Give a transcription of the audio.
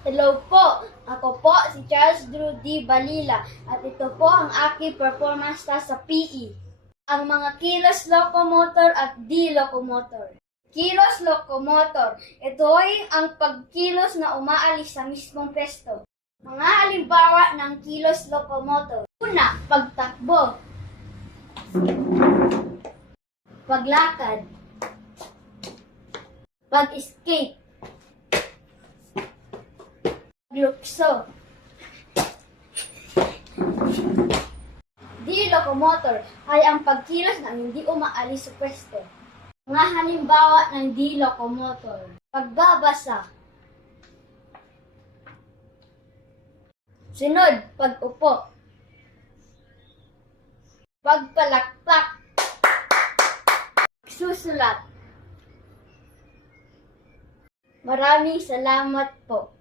Hello po! Ako po si Charles Drew D. Balila at ito po ang aking performance task sa PE. Ang mga kilos locomotor at D-locomotor. Kilos locomotor, ito ay ang pagkilos na umaalis sa mismong pesto. Mga halimbawa ng kilos locomotor. Una, pagtakbo. Paglakad. Pag-escape. Lukso. D-locomotor ay ang pagkilos na hindi umaalis sa pwesto. Mga halimbawa ng D-locomotor. Pagbabasa. Sunod, pag-upo. Pagpalakpak. Susulat. Maraming salamat po.